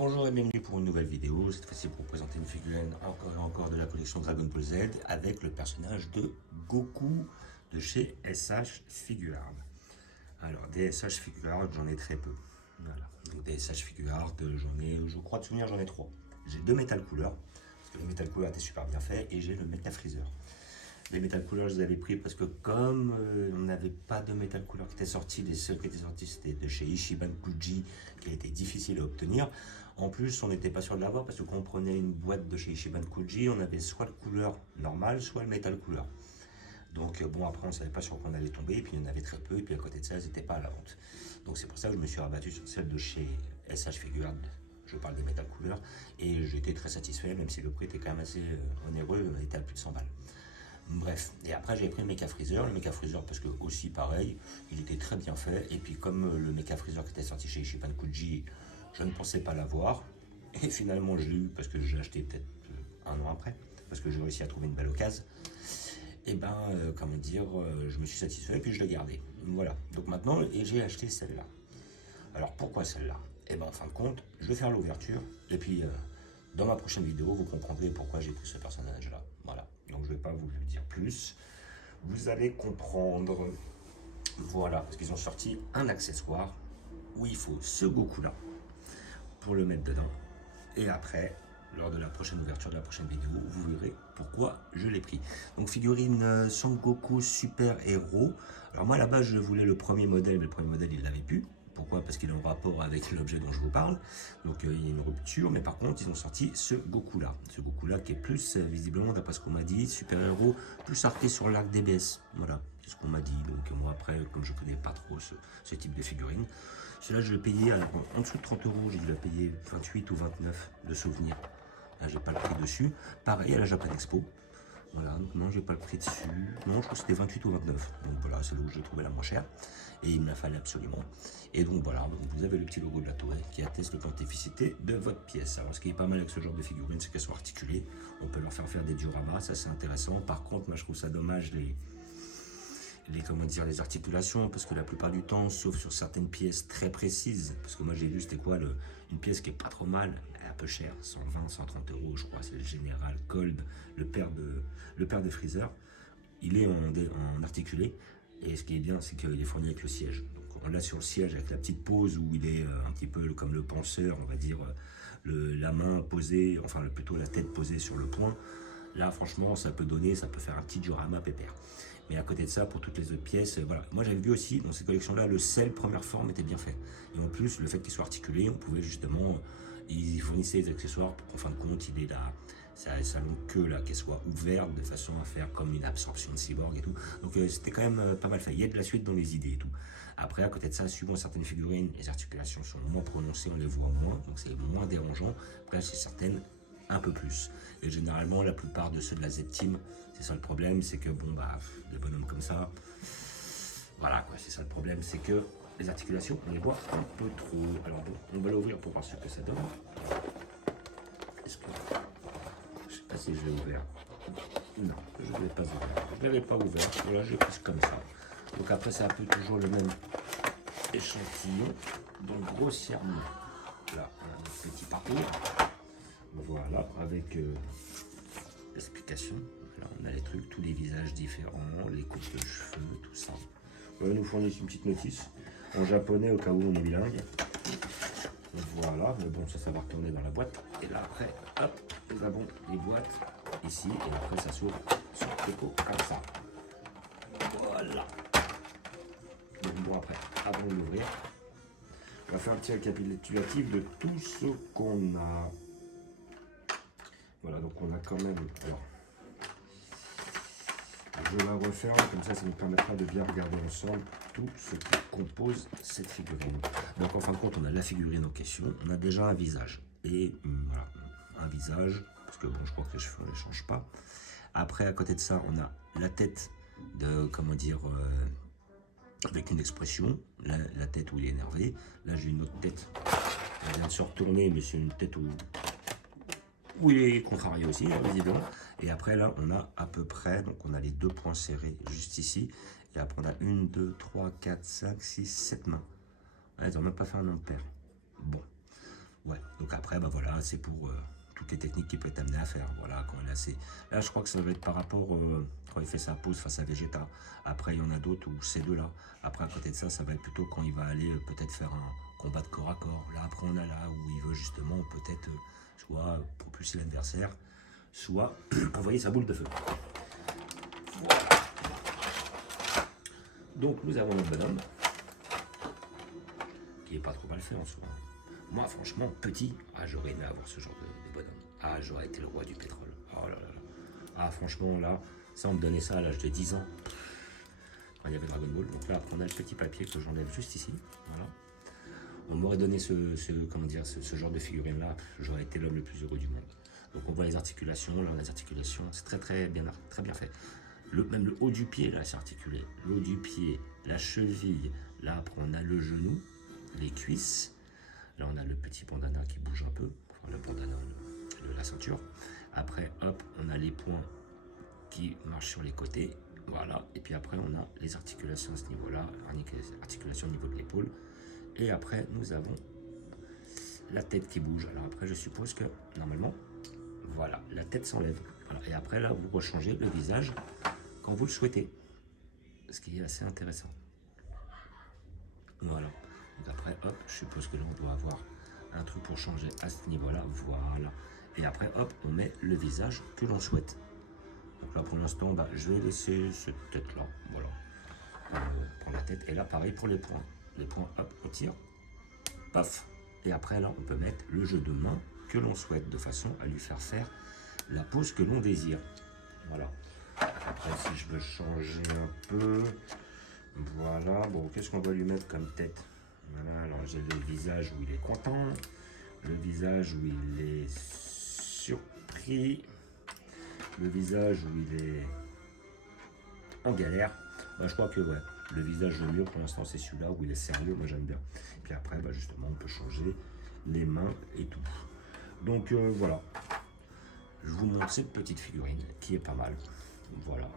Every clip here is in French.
Bonjour et bienvenue pour une nouvelle vidéo, cette fois-ci pour présenter une figurine encore et encore de la collection Dragon Ball Z avec le personnage de Goku de chez SH Figuarts. Alors des SH Figuarts, j'en ai très peu. Voilà. Donc des SH Figuarts, j'en ai, je crois de souvenir, j'en ai trois. J'ai deux Metal Cooler, parce que le Metal Cooler était super bien fait, et j'ai le Mecha Freezer. Les Metal Cooler, je les avais pris parce que comme on n'avait pas de Metal Cooler qui était sorti, les seuls qui étaient sortis c'était de chez Ichiban Kuji, qui était difficile à obtenir. En plus, on n'était pas sûr de l'avoir parce que quand on prenait une boîte de chez Ichiban Kuji, on avait soit le couleur normal, soit le Metal Cooler. Donc bon, après on ne savait pas sur quoi on allait tomber, et puis il y en avait très peu, et puis à côté de ça, elles n'étaient pas à la vente. Donc c'est pour ça que je me suis rabattu sur celle de chez SH Figuarts, je parle des Metal Cooler, et j'étais très satisfait, même si le prix était quand même assez onéreux, on était à plus de 100 balles. Bref, et après j'ai pris le Mecha Freezer, parce que aussi pareil, il était très bien fait, et puis comme le Mecha Freezer qui était sorti chez Ichiban Kuji, je ne pensais pas l'avoir, et finalement je l'ai eu parce que je l'ai acheté peut-être un an après, parce que j'ai réussi à trouver une belle occasion, et ben comment dire, je me suis satisfait et puis je l'ai gardé. Voilà, donc maintenant j'ai acheté celle-là. Alors pourquoi celle-là? Et ben en fin de compte, je vais faire l'ouverture, et puis dans ma prochaine vidéo, vous comprendrez pourquoi j'ai pris ce personnage-là. Voilà, donc je ne vais pas vous le dire plus. Vous allez comprendre. Voilà, parce qu'ils ont sorti un accessoire où il faut ce Goku-là pour le mettre dedans. Et après, lors de la prochaine ouverture de la prochaine vidéo, vous verrez pourquoi je l'ai pris. Donc figurine Son Goku Super Héros. Alors moi là-bas, je voulais le premier modèle, mais le premier modèle, il ne l'avait plus. Pourquoi? Parce qu'il est en rapport avec l'objet dont je vous parle. Donc il y a une rupture, mais par contre, ils ont sorti ce Goku-là. Ce Goku-là qui est plus, visiblement, d'après ce qu'on m'a dit, super-héros, plus arqué sur l'arc DBS. Voilà, c'est ce qu'on m'a dit. Donc moi, après, comme je ne connais pas trop ce type de figurine, celui-là, je l'ai payé en dessous de 30 €. J'ai dû la payer 28 ou 29 de souvenir. Là, j'ai pas le prix dessus. Pareil à la Japan Expo. Voilà, donc non, j'ai pas le prix dessus. Non, je crois que c'était 28 ou 29. Donc voilà, c'est là où j'ai trouvé la moins chère. Et il me la fallait absolument. Et donc voilà, donc vous avez le petit logo de la Toei qui atteste l'authenticité de votre pièce. Alors ce qui est pas mal avec ce genre de figurines, c'est qu'elles sont articulées. On peut leur faire des dioramas, ça c'est intéressant. Par contre, moi je trouve ça dommage les articulations, parce que la plupart du temps, sauf sur certaines pièces très précises, parce que moi j'ai vu c'était quoi une pièce qui est pas trop mal, un peu chère, 120, 130 €, je crois, c'est le Général Cold, le père de Freezer. Il est en articulé, et ce qui est bien, c'est qu'il est fourni avec le siège. Donc on l'a sur le siège avec la petite pose où il est un petit peu comme le penseur, on va dire, la main posée, enfin plutôt la tête posée sur le poing. Là, franchement, ça peut faire un petit diorama pépère. Mais à côté de ça, pour toutes les autres pièces, voilà. Moi, j'avais vu aussi, dans cette collection-là, le sel première forme était bien fait. Et en plus, le fait qu'il soit articulé, on pouvait justement... Ils fournissaient des accessoires pour qu'en fin de compte, il ait sa longue queue, là, qu'elle soit ouverte, de façon à faire comme une absorption de cyborg et tout. Donc, c'était quand même pas mal fait. Il y a de la suite dans les idées et tout. Après, à côté de ça, suivant certaines figurines, les articulations sont moins prononcées, on les voit moins, donc c'est moins dérangeant. Après, c'est certaines un peu plus. Et généralement, la plupart de ceux de la Z-Team, c'est ça le problème, c'est que bon, bah, des bonhommes comme ça, voilà quoi, c'est ça le problème, c'est que les articulations, on les voit un peu trop. Alors bon, on va l'ouvrir pour voir ce que ça donne. Est-ce que... Je sais pas si je l'ai ouvert. Non, je ne l'ai pas ouvert. Je ne l'avais pas ouvert, voilà, je l'ai pris comme ça. Donc après, c'est un peu toujours le même échantillon. Donc grossièrement, là, on a notre petit parcours. Voilà, avec l'explication. Là, on a les trucs, tous les visages différents, les coupes de cheveux, tout ça. Voilà, ils nous fournissent une petite notice en japonais au cas où on est bilingue. Voilà, mais bon, ça va retourner dans la boîte. Et là, après, hop, nous avons les boîtes ici. Et après, ça s'ouvre sur le coco comme ça. Voilà. Donc bon, après, avant de l'ouvrir, on va faire un petit récapitulatif de tout ce qu'on a. Voilà, donc on a quand même, alors, je la referme, comme ça nous permettra de bien regarder ensemble tout ce qui compose cette figurine. Donc en fin de compte, on a la figurine en question, on a déjà un visage, et voilà, un visage, parce que bon, je crois que les cheveux ne les changent pas. Après, à côté de ça, on a la tête de, comment dire, avec une expression, la tête où il est énervé. Là, j'ai une autre tête, elle vient de se retourner, mais c'est une tête où il est contrarié aussi, visiblement. Et après, là, on a à peu près, donc on a les deux points serrés juste ici. Et après, on a 1, 2, 3, 4, 5, 6, 7 mains. Ouais, ils n'ont même pas fait un ampère. Bon. Ouais, donc après, après, bah voilà, c'est pour toutes les techniques qu'il peut être amené à faire. Voilà, quand il est assez... Là, je crois que ça va être par rapport quand il fait sa pause face à Vegeta. Après, il y en a d'autres où c'est deux là. Après, à côté de ça, ça va être plutôt quand il va aller peut-être faire un combat de corps à corps. Là, après, on a là où il veut justement peut-être soit propulser l'adversaire, soit envoyer sa boule de feu. Voilà. Donc, nous avons notre bonhomme, qui n'est pas trop mal fait en soi. Moi, franchement, petit, j'aurais aimé avoir ce genre de bonhomme. J'aurais été le roi du pétrole. Oh là là là. Franchement, là, ça, on me donnait ça à l'âge de 10 ans, quand il y avait Dragon Ball. Donc là, après, on a le petit papier que j'enlève juste ici. Voilà. On m'aurait donné ce genre de figurine-là, j'aurais été l'homme le plus heureux du monde. Donc on voit les articulations, là, les articulations, c'est très bien fait. Même le haut du pied, là, c'est articulé. Le haut du pied, la cheville, là, après, on a le genou, les cuisses. Là, on a le petit bandana qui bouge un peu, enfin, le bandana de la ceinture. Après, hop, on a les poings qui marchent sur les côtés. Voilà. Et puis après, on a les articulations à ce niveau-là, articulations au niveau de l'épaule. Et après, nous avons la tête qui bouge. Alors après, je suppose que, normalement, voilà, la tête s'enlève. Voilà. Et après, là, vous rechangez le visage quand vous le souhaitez. Ce qui est assez intéressant. Voilà. Donc après, hop, je suppose que là, on doit avoir un truc pour changer à ce niveau-là. Voilà. Et après, hop, on met le visage que l'on souhaite. Donc là, pour l'instant, bah, je vais laisser cette tête-là. Voilà. Pour la tête. Et là, pareil pour les poings. Les poings, hop, on tire. Paf. Et après, là, on peut mettre le jeu de main que l'on souhaite, de façon à lui faire faire la pose que l'on désire. Voilà. Après, si je veux changer un peu, voilà. Bon, qu'est-ce qu'on va lui mettre comme tête? Voilà, alors j'ai le visage où il est content, le visage où il est surpris, le visage où il est en galère. Bah, je crois que ouais, le visage le mieux pour l'instant, c'est celui-là où il est sérieux, moi j'aime bien. Et puis après, bah, justement, on peut changer les mains et tout. Donc voilà, je vous montre cette petite figurine qui est pas mal. Voilà,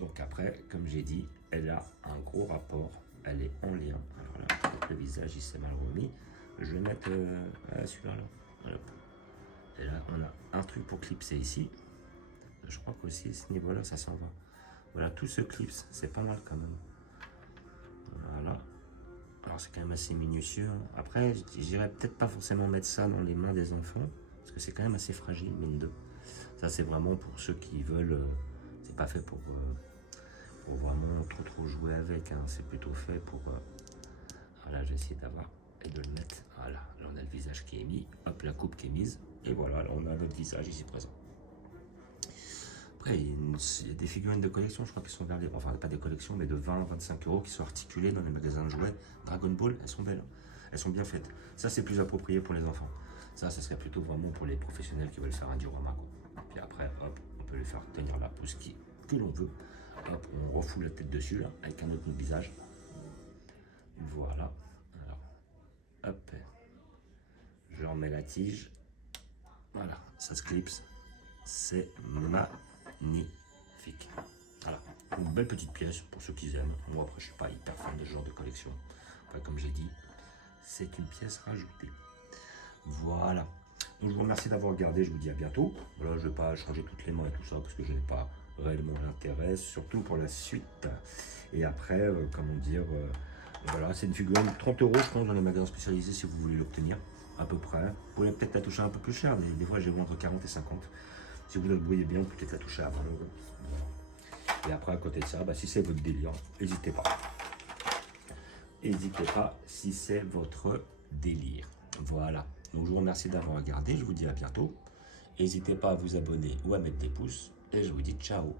donc après, comme j'ai dit, elle a un gros rapport, elle est en lien. Alors là, le visage il s'est mal remis. Je vais mettre celui-là. Voilà. Et là, on a un truc pour clipser ici. Je crois qu'aussi, à ce niveau-là, ça s'en va. Voilà, tout ce clips, c'est pas mal quand même. Voilà. Alors, c'est quand même assez minutieux. Après, j'irais peut-être pas forcément mettre ça dans les mains des enfants, parce que c'est quand même assez fragile, mine de. Ça, c'est vraiment pour ceux qui veulent. C'est pas fait pour vraiment trop jouer avec. Hein. C'est plutôt fait pour. Voilà, j'ai essayé d'avoir et de le mettre. Voilà, là on a le visage qui est mis, hop, la coupe qui est mise, et voilà, là on a notre visage ici présent. Après, il y a des figurines de collection, je crois qu'ils sont vers les. Enfin, pas des collections, mais de 20 à 25 € qui sont articulées dans les magasins de jouets. Dragon Ball, elles sont belles, elles sont bien faites. Ça, c'est plus approprié pour les enfants. Ça serait plutôt vraiment pour les professionnels qui veulent faire un diorama. Puis après, hop, on peut lui faire tenir la pousse que l'on veut. Hop, on refoule la tête dessus, là, avec un autre visage. Voilà. Alors, hop. Je remets la tige. Voilà, ça se clipse. C'est magnifique. Voilà, une belle petite pièce pour ceux qui aiment. Moi, après, je suis pas hyper fan de ce genre de collection. Après, comme j'ai dit, c'est une pièce rajoutée. Voilà. Donc, je vous remercie d'avoir regardé. Je vous dis à bientôt. Voilà, je ne vais pas changer toutes les mains et tout ça parce que je n'ai pas réellement l'intérêt, surtout pour la suite. Et après, comment dire, voilà, c'est une figurine 30 € je pense dans les magasins spécialisés si vous voulez l'obtenir, à peu près. Vous pouvez peut-être la toucher un peu plus cher, des fois j'ai vu entre 40 et 50. Si vous le voyez bien, vous pouvez peut-être la toucher à 20 €. Voilà. Et après, à côté de ça, bah, si c'est votre délire, n'hésitez pas. N'hésitez pas si c'est votre délire. Voilà. Donc je vous remercie d'avoir regardé, je vous dis à bientôt. N'hésitez pas à vous abonner ou à mettre des pouces. Et je vous dis ciao.